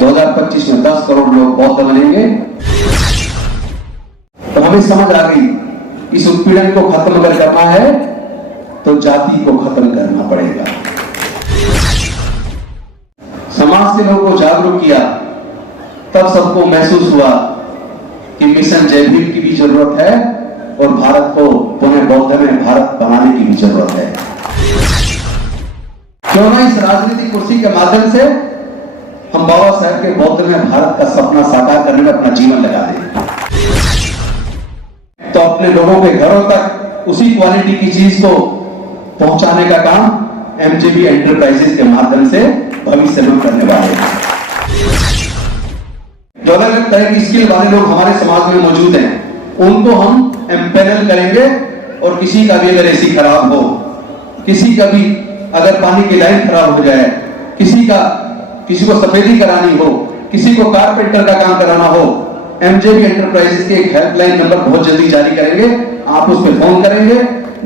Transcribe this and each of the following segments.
2025 में 10 करोड़ लोग बौद्ध बनेंगे। तो हमें समझ आ गई इस उत्पीड़न को खत्म अगर करना है तो जाति को खत्म करना पड़ेगा। समाज के लोगों को जागरूक किया, तब सबको महसूस हुआ कि मिशन जय भीम की भी जरूरत है और भारत को पुनः बौद्ध में भारत बनाने की भी जरूरत है। क्यों ना इस राजनीतिक कुर्सी के माध्यम से हम बाबा साहब के बौद्ध में भारत का सपना साकार करने में अपना जीवन लगा दें, तो अपने लोगों के घरों तक उसी क्वालिटी की चीज को पहुंचाने का काम एमजेबी एंटरप्राइजेस के माध्यम से भविष्य में करने वाले हैं। जो अलग अलग तरह की स्किल वाले लोग हमारे समाज में मौजूद हैं, उनको हम एम्पैनल करेंगे और किसी का भी अगर एसी खराब हो, किसी का भी अगर पानी की लाइन खराब हो जाए, किसी को सफेदी करानी हो, किसी को कारपेंटर का काम कराना हो, एमजेबी एंटरप्राइजेस के एक हेल्पलाइन नंबर बहुत जल्दी जारी करेंगे। आप उस पर फोन करेंगे,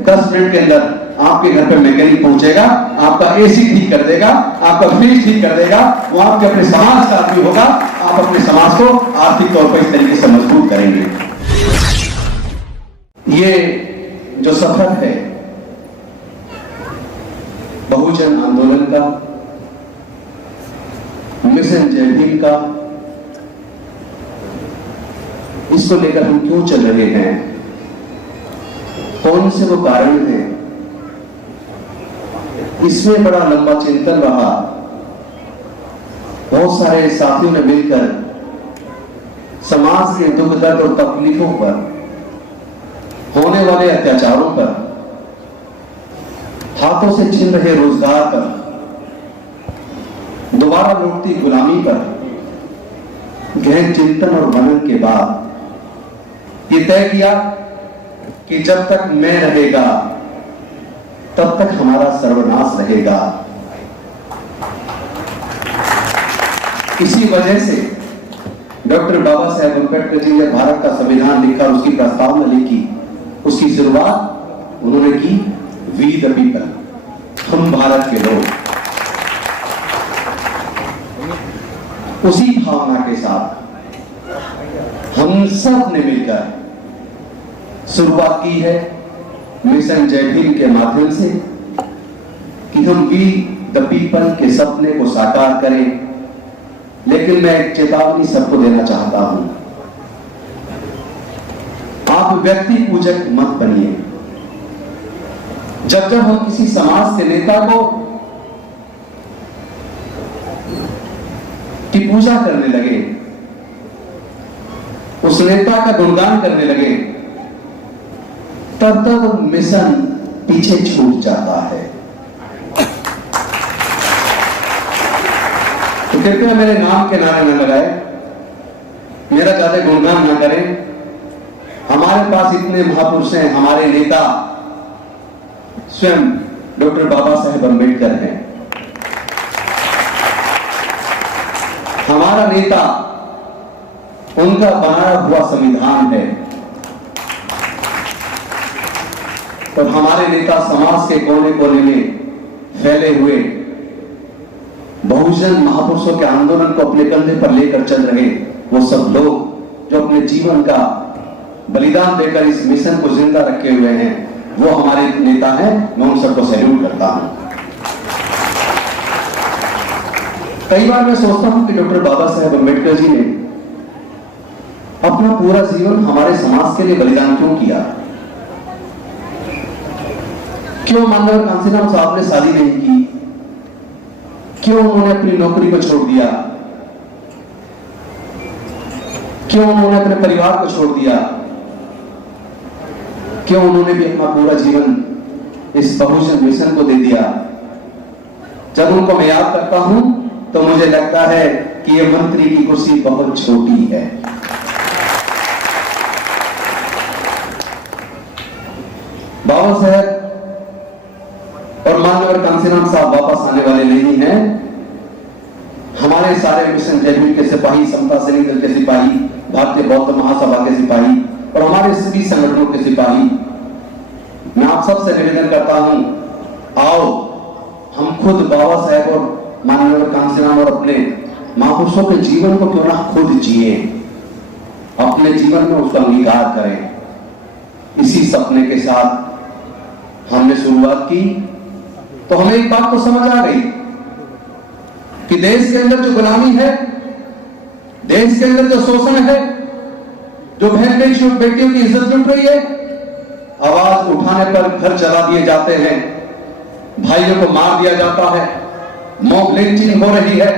10 मिनट के अंदर आपके घर पे मैकेनिक पहुंचेगा, आपका एसी ठीक कर देगा, आपका फ्रिज ठीक कर देगा। वो आपके अपने समाज का आदमी होगा। आप अपने समाज को आर्थिक तौर पर इस तरीके से मजबूत करेंगे। ये जो सफर है बहुजन आंदोलन का, मिशन जय भीम का, इसको लेकर हम क्यों चल रहे हैं, कौन से वो कारण हैं, इसमें बड़ा लंबा चिंतन रहा। बहुत सारे साथियों ने मिलकर समाज के दुख दर्द और तकलीफों पर, होने वाले अत्याचारों पर, हाथों से छीन रहे रोजगार पर, दोबारा लौटती गुलामी पर गहन चिंतन और मनन के बाद ये तय किया कि जब तक मैं रहेगा तब तक हमारा सर्वनाश रहेगा। इसी वजह से डॉक्टर बाबा साहेब अम्बेडकर जी ने भारत का संविधान लिखा, उसकी प्रस्तावना लिखी, उसकी शुरुआत उन्होंने की वी द पीपल, हम भारत के लोग। उसी भावना के साथ हम सब ने मिलकर शुरुआत की है मिशन जय भीम के माध्यम से कि हम वी द पीपल के सपने को साकार करें। लेकिन मैं एक चेतावनी सबको देना चाहता हूं, आप व्यक्ति पूजक मत बनिए। जब जब हम किसी समाज के नेता को की पूजा करने लगे, उस नेता का गुणगान करने लगे, तब तक मिशन पीछे छूट जाता है। तो कृपया मेरे नाम के नारे न लगाए, मेरा ज्यादा गुणगान न करें। हमारे पास इतने महापुरुष हैं, हमारे नेता स्वयं डॉक्टर बाबा साहेब अम्बेडकर हैं। हमारा नेता, उनका बनाया हुआ संविधान है, और हमारे नेता समाज के कोने कोने में फैले हुए बहुजन महापुरुषों के आंदोलन को अपने कंधे पर लेकर चल रहे वो सब लोग जो अपने जीवन का बलिदान देकर इस मिशन को जिंदा रखे हुए हैं, वो हमारे नेता हैं। मैं उन सबको सैल्यूट करता हूं। कई बार मैं सोचता हूं कि डॉक्टर बाबा साहेब अम्बेडकर जी ने अपना पूरा जीवन हमारे समाज के लिए बलिदान क्यों किया? क्यों माननीय कांसीराम साहब ने शादी नहीं की? क्यों उन्होंने अपनी नौकरी को छोड़ दिया? क्यों उन्होंने अपने परिवार को छोड़ दिया? क्यों उन्होंने भी अपना पूरा जीवन इस बहुजन मिशन को दे दिया? जब उनको मैं याद करता हूं तो मुझे लगता है कि यह मंत्री की कुर्सी बहुत छोटी है। बाबा साहेब और माननीय कांसीराम साहब वापस आने वाले नहीं हैं। हमारे सारे मिशन जय भीम के सिपाही, समता सैनिक दल के सिपाही, भारतीय बौद्ध महासभा के सिपाही और हमारे सभी संगठनों के सिपाही, मैं आप सबसे निवेदन करता हूं, आओ हम खुद बाबा साहेब और माननीय कांसीराम और अपने महापुरुषों के जीवन को क्यों ना खुद जिए, अपने जीवन में उसका अंगीकार करें। इसी सपने के साथ हमने शुरुआत की तो हमें एक बात तो समझ आ गई कि देश के अंदर जो गुलामी है, देश के अंदर जो शोषण है, जो बहन बेटियों की इज्जत लुट रही है, आवाज उठाने पर घर जला दिए जाते हैं, भाइयों को मार दिया जाता है, मॉब लिंचिंग हो रही है,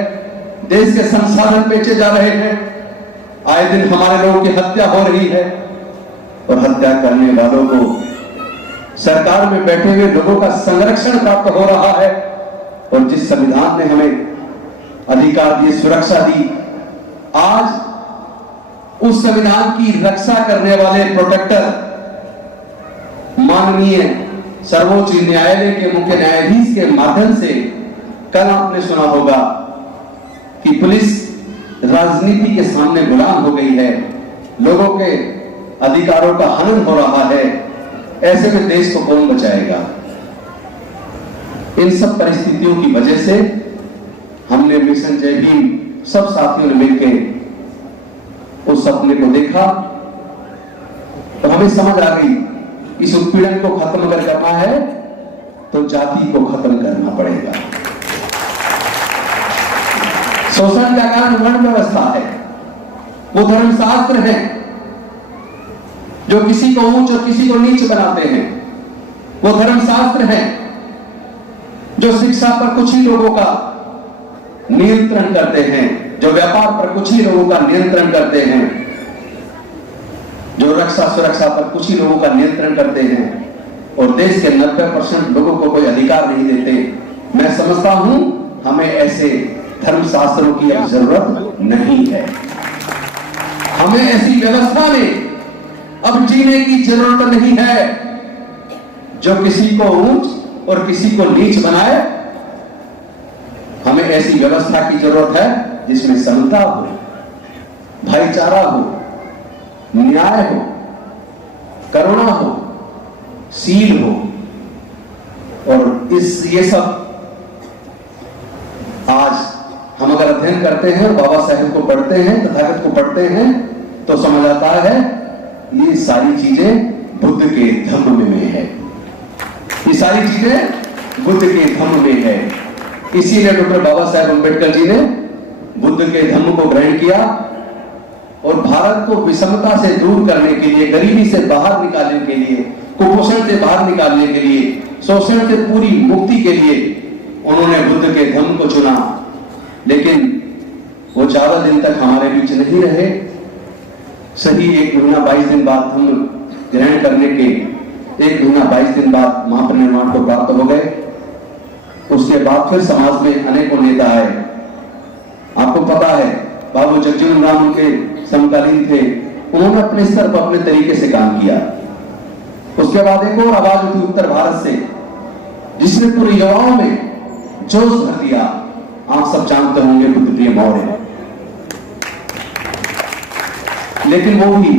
देश के संसाधन बेचे जा रहे हैं, आए दिन हमारे लोगों की हत्या हो रही है और हत्या करने वालों को सरकार में बैठे हुए लोगों का संरक्षण प्राप्त हो रहा है। और जिस संविधान ने हमें अधिकार दिए, सुरक्षा दी, आज उस संविधान की रक्षा करने वाले प्रोटेक्टर माननीय सर्वोच्च न्यायालय के मुख्य न्यायाधीश के माध्यम से कल आपने सुना होगा कि पुलिस राजनीति के सामने गुलाम हो गई है, लोगों के अधिकारों का हनन हो रहा है। ऐसे में देश को कौन बचाएगा? इन सब परिस्थितियों की वजह से हमने मिशन जय भीम सब साथियों ने मिलकर उस सपने को देखा तो हमें समझ आ गई इस उत्पीड़न को खत्म अगर करना है तो जाति को खत्म करना पड़ेगा। शोषण का कारण वर्ण व्यवस्था है, वो धर्मशास्त्र है जो किसी को ऊंच और किसी को नीच बनाते हैं, वो धर्मशास्त्र है जो शिक्षा पर कुछ ही लोगों का नियंत्रण करते हैं, जो व्यापार पर कुछ ही लोगों का नियंत्रण करते हैं, जो रक्षा सुरक्षा पर कुछ ही लोगों का नियंत्रण करते हैं और देश के 90% लोगों को कोई अधिकार नहीं देते। मैं समझता हूं हमें ऐसे धर्मशास्त्रों की अब जरूरत नहीं है, हमें ऐसी व्यवस्था में अब जीने की जरूरत नहीं है जो किसी को ऊंच और किसी को नीच बनाए। हमें ऐसी व्यवस्था की जरूरत है जिसमें समता हो, भाईचारा हो, न्याय हो, करुणा हो, सील हो। और ये सब आज हम अगर अध्ययन करते हैं, बाबा साहेब को पढ़ते हैं, तथागत को पढ़ते हैं तो समझ आता है ये सारी चीजें बुद्ध के धम्म में है, ये सारी चीजें बुद्ध के धम्म में है। इसीलिए डॉक्टर बाबा साहेब अम्बेडकर जी ने बुद्ध के धम्म को ग्रहण किया और भारत को विषमता से दूर करने के लिए, गरीबी से बाहर निकालने के लिए, कुपोषण से बाहर निकालने के लिए, शोषण से पूरी मुक्ति के लिए उन्होंने बुद्ध के धम्म को चुना। लेकिन वो ज्यादा दिन तक हमारे बीच नहीं रहे। सही 1 महीना 22 दिन बाद हम ग्रहण करने के 1 महीना 22 दिन बाद महापरिनिर्वाण को प्राप्त हो गए। उसके बाद फिर समाज में अनेकों नेता आए। आपको पता है बाबू जगजीवन राम उनके समकालीन थे, उन्होंने अपने स्तर पर अपने तरीके से काम किया। उसके बाद एक और आवाज उठी उत्तर भारत से जिसने पूरे युवाओं में जोश भर दिया। आप सब जानते होंगे बुद्धप्रिय मौर्य, लेकिन वो भी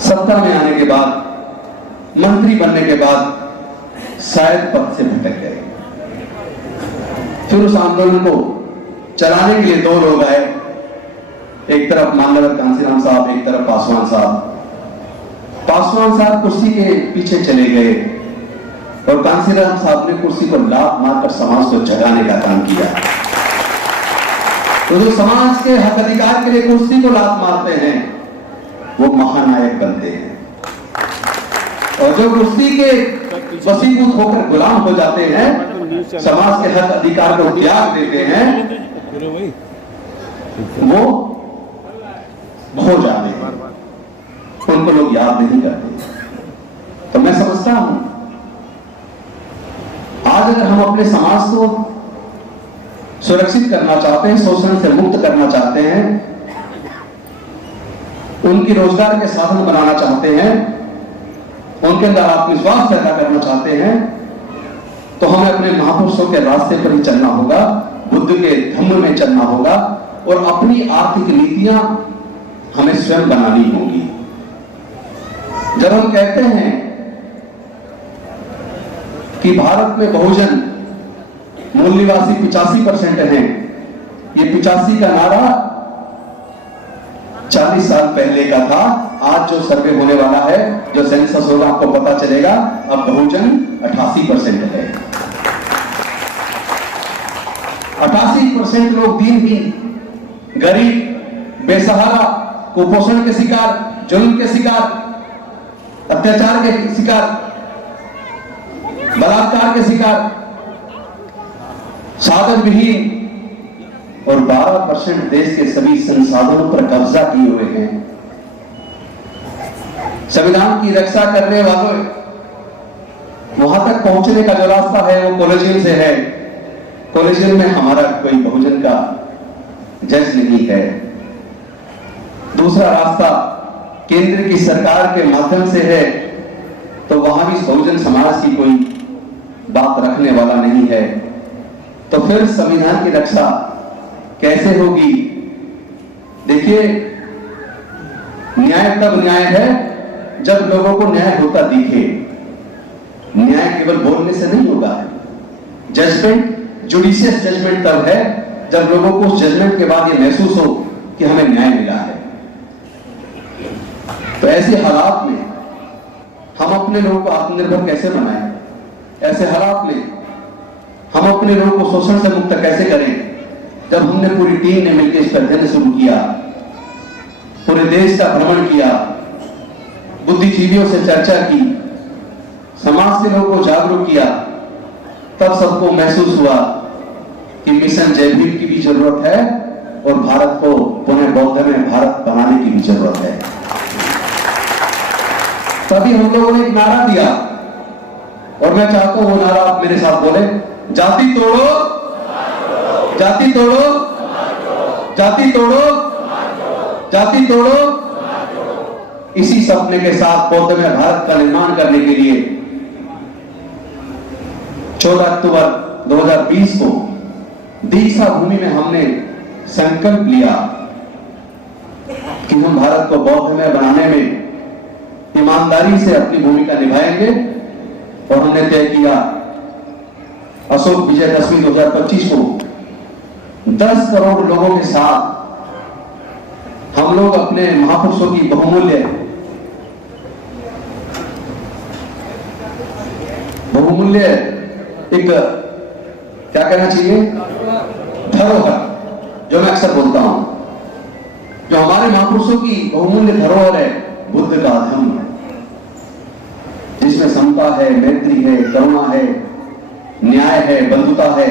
सत्ता में आने के बाद, मंत्री बनने के बाद शायद पद से भटक गए। फिर उस आंदोलन को चलाने के लिए 2 लोग आए, एक तरफ मान्यवर कांसीराम साहब, एक तरफ पासवान साहब। पासवान साहब कुर्सी के पीछे चले गए और कांसीराम साहब ने कुर्सी को लात मारकर समाज को जगाने का काम किया। तो जो समाज के हक अधिकार के लिए कुर्सी को लात मारते हैं वो महानायक बनते हैं, और जो कुर्सी के वसीभूत होकर गुलाम हो जाते हैं, समाज के हक अधिकार को त्याग देते हैं, वो बहुत जाने उनको लोग याद नहीं करते। तो मैं समझता हूं आज अगर हम अपने समाज को सुरक्षित करना चाहते हैं, शोषण से मुक्त करना चाहते हैं, उनकी रोजगार के साधन बनाना चाहते हैं, उनके अंदर आत्मविश्वास पैदा करना चाहते हैं, तो हमें अपने महापुरुषों के रास्ते पर ही चलना होगा, बुद्ध के धम्म में चलना होगा और अपनी आर्थिक नीतियां हमें स्वयं बनानी होगी। जब हम कहते हैं कि भारत में बहुजन मूल निवासी 85% हैं, ये 85 का नारा 40 साल पहले का था। आज जो सर्वे होने वाला है, जो सेंसस होगा, आपको पता चलेगा अब बहुजन 88% है। 88% लोग दीनहीन, गरीब, बेसहारा, कुपोषण के शिकार, जुल्म के शिकार, अत्याचार के शिकार, बलात्कार के शिकार, साधन विहीन, और 12% देश के सभी संसाधनों पर कब्जा किए हुए हैं। संविधान की रक्षा करने वालों, वहां तक पहुंचने का जो रास्ता है वो कॉलेजियम से है। कॉलेजियम में हमारा कोई बहुजन का जज नहीं है। दूसरा रास्ता केंद्र की सरकार के माध्यम से है, तो वहां भी बहुजन समाज की कोई बात रखने वाला नहीं है। तो फिर संविधान की रक्षा कैसे होगी? देखिए, न्याय तब न्याय है जब लोगों को न्याय होता दिखे। न्याय केवल बोलने से नहीं होगा। जजमेंट, जुडिशियस जजमेंट तब है जब लोगों को उस जजमेंट के बाद ये महसूस हो कि हमें न्याय मिला है। तो ऐसे हालात में हम अपने लोगों को आत्मनिर्भर कैसे बनाएं? ऐसे हालात में हम अपने लोगों को शोषण से मुक्त कैसे करें? जब हमने पूरी टीम ने मिलकर इस पर अध्ययन शुरू किया, पूरे देश का भ्रमण किया, बुद्धिजीवियों से चर्चा की, समाज के लोगों को जागरूक किया, तब सबको महसूस हुआ कि मिशन जय भीम की भी जरूरत है और भारत को पुनः बौद्ध में भारत बनाने की भी जरूरत है। तभी हम लोगों ने एक नारा दिया, और मैं चाहता हूं वो नारा आप मेरे साथ बोले, जाति तोड़ो, जाति तोड़ो, जाति तोड़ो, जाति तोड़ो। इसी सपने के साथ बौद्ध में भारत का निर्माण करने के लिए 14 अक्टूबर 2020 को दीक्षा भूमि में हमने संकल्प लिया कि हम भारत को बौद्ध में बनाने में ईमानदारी से अपनी भूमिका निभाएंगे। और हमने तय किया अशोक विजयदशमी 2025 को 10 करोड़ लोगों के साथ हम लोग अपने महापुरुषों की बहुमूल्य एक, क्या कहना चाहिए, धरोहर, जो मैं अक्सर बोलता हूं, जो हमारे महापुरुषों की बहुमूल्य धरोहर है, बुद्ध का धम्म, जिसमें समता है, मैत्री है, करुणा है, न्याय है, बंधुता है,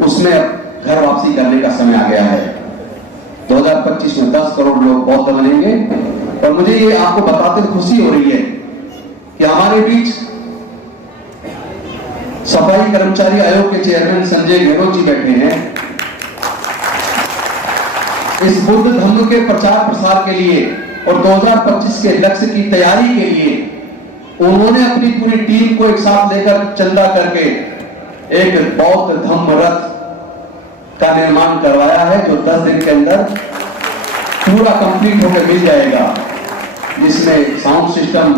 उसमें घर वापसी करने का समय आ गया है। 2025 में 10 करोड़ लोग बौद्ध बनेंगे। और मुझे ये आपको बताते हुए खुशी हो रही है कि हमारे बीच सफाई कर्मचारी आयोग के चेयरमैन संजय गहलोत जी बैठे हैं। इस बुद्ध धम्म के प्रचार प्रसार के लिए और 2025 के लक्ष्य की तैयारी के लिए उन्होंने अपनी पूरी टीम को एक साथ लेकर चंदा करके एक बौद्ध धम्म रथ का निर्माण करवाया है, जो 10 दिन के अंदर पूरा कंप्लीट होकर मिल जाएगा, जिसमें साउंड सिस्टम,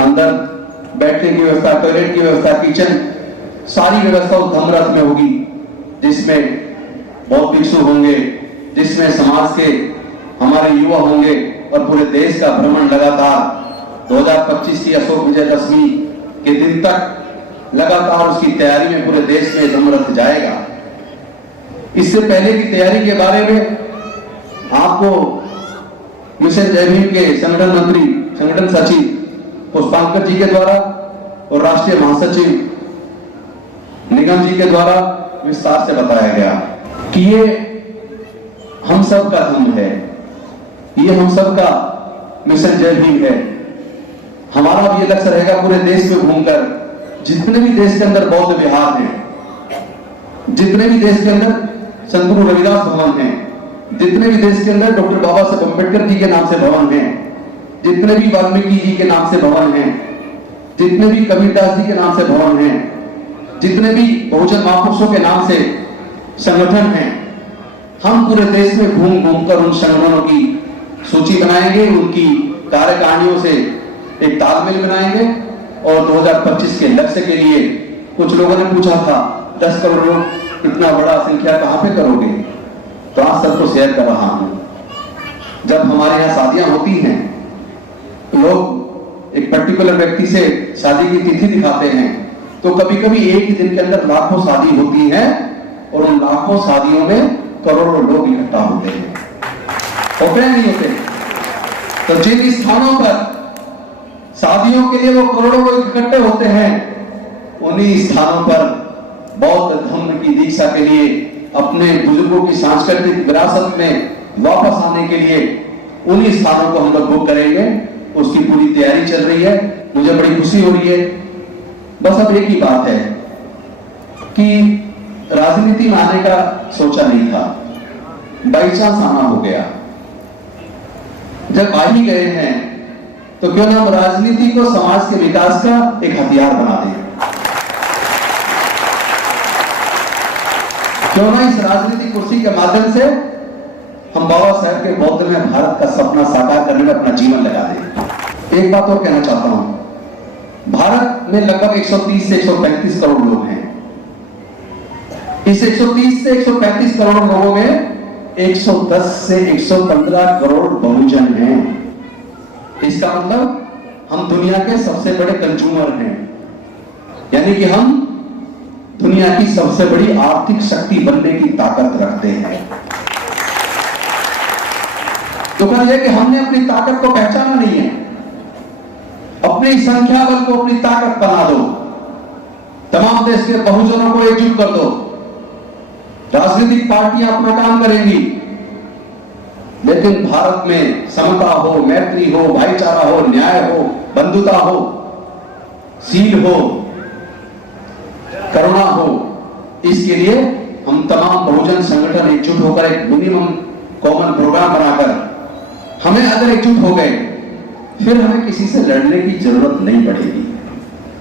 अंदर बैठने की व्यवस्था, टॉयलेट की व्यवस्था, किचन, सारी व्यवस्था उस धम्म रथ में होगी, जिसमें बौद्ध भिक्षु होंगे, जिसमें समाज के हमारे युवा होंगे और पूरे देश का भ्रमण लगातार 2025 की अशोक विजयदशमी के दिन तक लगातार उसकी तैयारी में पूरे देश में धम्म रथ जाएगा। इससे पहले की तैयारी के बारे में आपको मिशन जय भीम के संगठन मंत्री, संगठन सचिव पुष्पांकर जी के द्वारा और राष्ट्रीय महासचिव निगम जी के द्वारा विस्तार से बताया गया कि ये हम सब का धम्म है, ये हम सब का मिशन जय भीम है। हमारा भी ये लक्ष्य रहेगा पूरे देश में घूमकर जितने भी देश के अंदर बौद्ध विहार हैं, जितने भी देश के अंदर संत गुरु रविदास भवन हैं, जितने भी देश के अंदर डॉक्टर बाबा साहब अम्बेडकर जी के नाम से भवन हैं, जितने भी वाल्मीकि जी के नाम से भवन हैं, जितने भी कबीरदास जी के नाम से भवन हैं, जितने भी बहुजन महापुरुषों के नाम से संगठन हैं, हम पूरे देश में घूम घूम कर उन संगठनों की सूची बनाएंगे, उनकी कार्यकारिणियों से एक तालमेल बनाएंगे और 2025 के लक्ष्य के लिए कुछ लोगों ने पूछा था 10 करोड़ लोग इतना बड़ा संख्या कहां पे करोगे? तो आज सबको शेयर कर रहा हूं। जब हमारे यहाँ शादियां होती हैं, लोग एक पर्टिकुलर व्यक्ति से शादी की तिथि दिखाते हैं, तो कभी कभी एक ही दिन के अंदर लाखों शादी होती है और उन लाखों शादियों में करोड़ों लोग इकट्ठा होते हैं। होते हैं नहीं होते? तो जिन स्थानों पर शादियों के लिए वो करोड़ों लोग इकट्ठे होते हैं, उन्हीं स्थानों पर बौद्ध धर्म की दीक्षा के लिए, अपने बुजुर्गों की सांस्कृतिक विरासत में वापस आने के लिए उन्हीं स्थानों को हम लोग बुक करेंगे। उसकी पूरी तैयारी चल रही है, मुझे बड़ी खुशी हो रही है। बस अब एक ही बात है कि राजनीति में आने का सोचा नहीं था, बाई चांस आना हो गया। जब आ ही गए हैं तो क्यों ना हम राजनीति को समाज के विकास का एक हथियार बना दें। क्यों ना इस राजनीतिक कुर्सी के माध्यम से हम बाबा साहेब के बौद्ध में भारत का सपना साकार करने में अपना जीवन लगा दें। एक बात और कहना चाहता हूं, भारत में लगभग 130 से 135 करोड़ लोग हैं। इस 130 से 135 करोड़ लोगों में 110 से 115 करोड़ बहुजन हैं। इसका मतलब हम दुनिया के सबसे बड़े कंज्यूमर हैं, यानी कि हम दुनिया की सबसे बड़ी आर्थिक शक्ति बनने की ताकत रखते हैं। तो कह यह कि हमने अपनी ताकत को पहचाना नहीं है। अपनी संख्या बल को अपनी ताकत बना दो, तमाम देश के बहुजनों को एकजुट कर दो। राजनीतिक पार्टियां अपना काम करेंगी, लेकिन भारत में समता हो, मैत्री हो, भाईचारा हो, न्याय हो, बंधुता हो, सील हो, करुणा हो, इसके लिए हम तमाम बहुजन संगठन एकजुट होकर एक मिनिमम कॉमन प्रोग्राम बनाकर, हमें अगर एकजुट हो गए फिर हमें किसी से लड़ने की जरूरत नहीं पड़ेगी,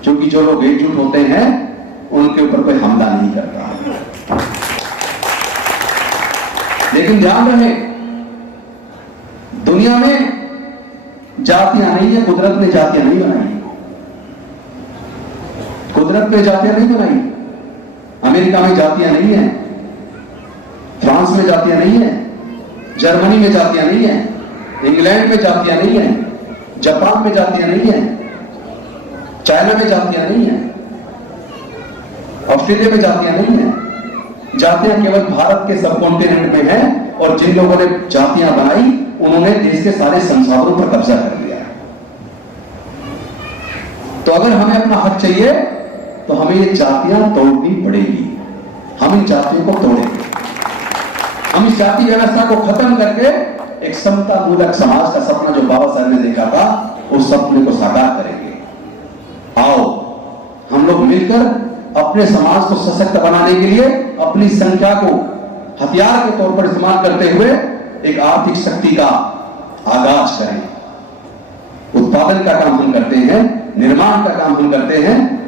क्योंकि जो लोग एकजुट होते हैं उनके ऊपर कोई हमला नहीं करता। लेकिन ध्यान रहे, दुनिया में जातियां नहीं है, कुदरत ने जातियां नहीं बनाई। कुदरत ने जातियां नहीं बनाई। अमेरिका में जातियां नहीं है, फ्रांस में जातियां नहीं है, जर्मनी में जातियां नहीं है, इंग्लैंड में जातियां नहीं है, जापान में जातियां नहीं है, चाइना में जातियां नहीं है, ऑस्ट्रेलिया में जातियां नहीं है। जातियां केवल भारत के सब कॉन्टिनेंट में है, और जिन लोगों ने जातियां बनाई उन्होंने देश के सारे संसाधनों पर कब्जा कर लिया। तो अगर हमें अपना हक चाहिए तो हमें ये जातियां तोड़नी पड़ेगी। हम इन जातियों को तोड़ेंगे, हम इस जाति व्यवस्था को खत्म करके एक समता मूलक समाज का सपना जो बाबा साहब ने देखा था, उस सपने को साकार करेंगे। आओ हम लोग मिलकर अपने समाज को सशक्त बनाने के लिए अपनी संख्या को हथियार के तौर पर इस्तेमाल करते हुए एक आर्थिक शक्ति का आगाज करें। उत्पादन का काम हम करते हैं, निर्माण का काम हम करते हैं,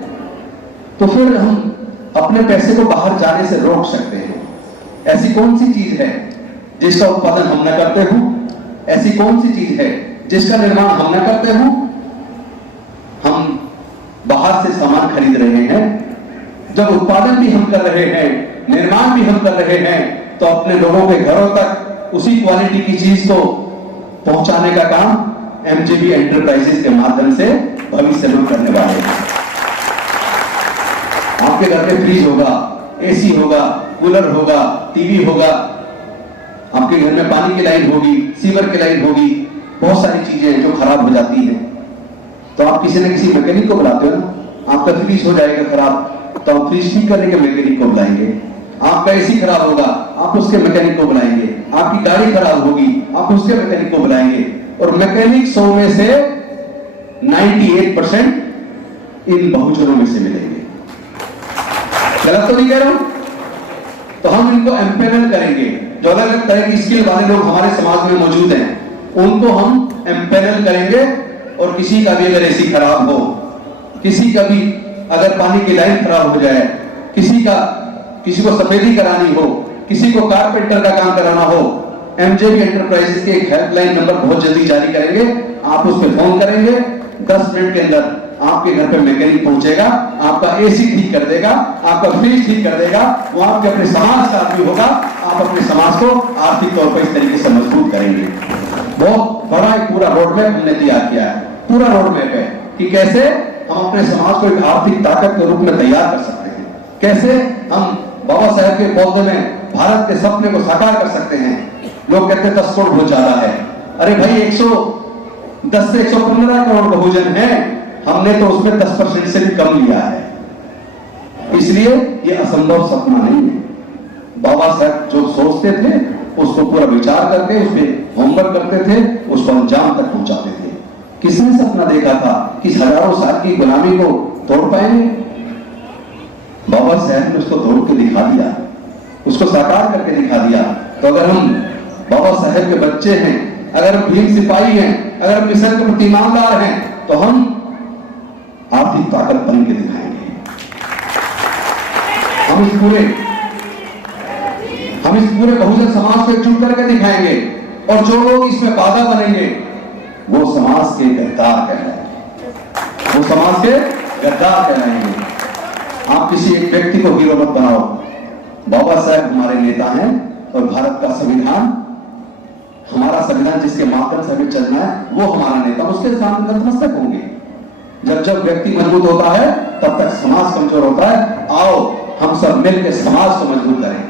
तो फिर हम अपने पैसे को बाहर जाने से रोक सकते हैं। ऐसी कौन सी चीज है जिसका उत्पादन हम न करते हो? ऐसी कौन सी चीज है जिसका निर्माण हम न करते हो? हम बाहर से सामान खरीद रहे हैं। जब उत्पादन भी हम कर रहे हैं, निर्माण भी हम कर रहे हैं, तो अपने लोगों के घरों तक उसी क्वालिटी की चीज को पहुंचाने का काम एमजेबी एंटरप्राइजेस के माध्यम से भविष्य में करने वाले हैं। आपके घर में फ्रिज होगा, एसी होगा, कूलर होगा, टीवी होगा, आपके घर में पानी की लाइन होगी, सीवर की लाइन होगी, बहुत सारी चीजें जो खराब हो जाती हैं, तो आप किसी न किसी मैकेनिक को बुलाते हो ना। आपका फ्रिज हो जाएगा खराब, तो आप फ्रिज ठीक करने के मैकेनिक को बुलाएंगे। आपका एसी खराब होगा, आप उसके मैकेनिक को बुलाएंगे। आपकी गाड़ी खराब होगी, आप उसके मैकेनिक को बुलाएंगे। और मैकेनिक 100 में से 98% इन बहुजनों में से मिलेंगे। गलत तो नहीं कह रहा हूं? तो हम इनको एम्पैनल करेंगे। जो अलग अलग तरह की स्किल वाले लोग हमारे समाज में मौजूद हैं, उनको हम एम्पैनल करेंगे। और किसी का भी अगर एसी खराब हो, किसी का भी अगर पानी की लाइन खराब हो जाए, किसी को सफेदी करानी हो, किसी को कारपेंटर का काम कराना हो, एमजेबी एंटरप्राइजेस के एक हेल्पलाइन नंबर बहुत जल्दी जारी करेंगे। आप उस पर फोन करेंगे, 10 मिनट के अंदर आपके घर पे मैकेनिक पहुंचेगा, आपका एसी ठीक कर देगा, आपका फ्रिज ठीक कर देगा, वो आपके अपने समाज का आदमी होगा। आप अपने समाज को आर्थिक तौर पर इस तरीके से मजबूत करेंगे। बहुत बड़ा एक पूरा रोड मैप हमने तैयार किया है, पूरा रोड मैप है कि कैसे हम अपने समाज को एक आर्थिक ताकत के रूप में तैयार कर सकते हैं, कैसे हम बाबा साहेब के पौधे में भारत के सपने को साकार कर सकते हैं। लोग कहते हैं 10 करोड़ बहुत ज्यादा है। अरे भाई 110 से 115 करोड़ बहुजन है, हमने तो उसमें 10% से भी कम लिया है। इसलिए ये असंभव सपना नहीं है। बाबा साहब जो सोचते थे उसको पूरा विचार करके उस पर होमवर्क करते थे, उसको अंजाम तक पहुंचाते थे। किसने सपना देखा था कि हजारों साल की गुलामी को तोड़ पाएंगे? बाबा साहब ने उसको तोड़ के दिखा दिया, उसको साकार करके दिखा दिया। तो अगर हम बाबा साहब के बच्चे हैं, अगर हम भीम सिपाही हैं, अगर हम मिशन के प्रति ईमानदार हैं, तो हम आर्थिक ताकत बन के दिखाएंगे। हम इस पूरे बहुजन समाज को एकजुट करके दिखाएंगे, और जो लोग इसमें बाधा बनेंगे वो समाज के गद्दार कहलाएंगे, वो समाज के गद्दार कहलाएंगे। आप किसी एक व्यक्ति को हीरो मत बनाओ। बाबा साहब हमारे नेता हैं और भारत का संविधान, हमारा संविधान जिसके माध्यम से हमें चलना है, वो हमारा नेता, उसके सामने नतमस्तक होंगे। जब व्यक्ति मजबूत होता है तब तक समाज कमजोर होता है। आओ हम सब मिलकर समाज को मजबूत करें।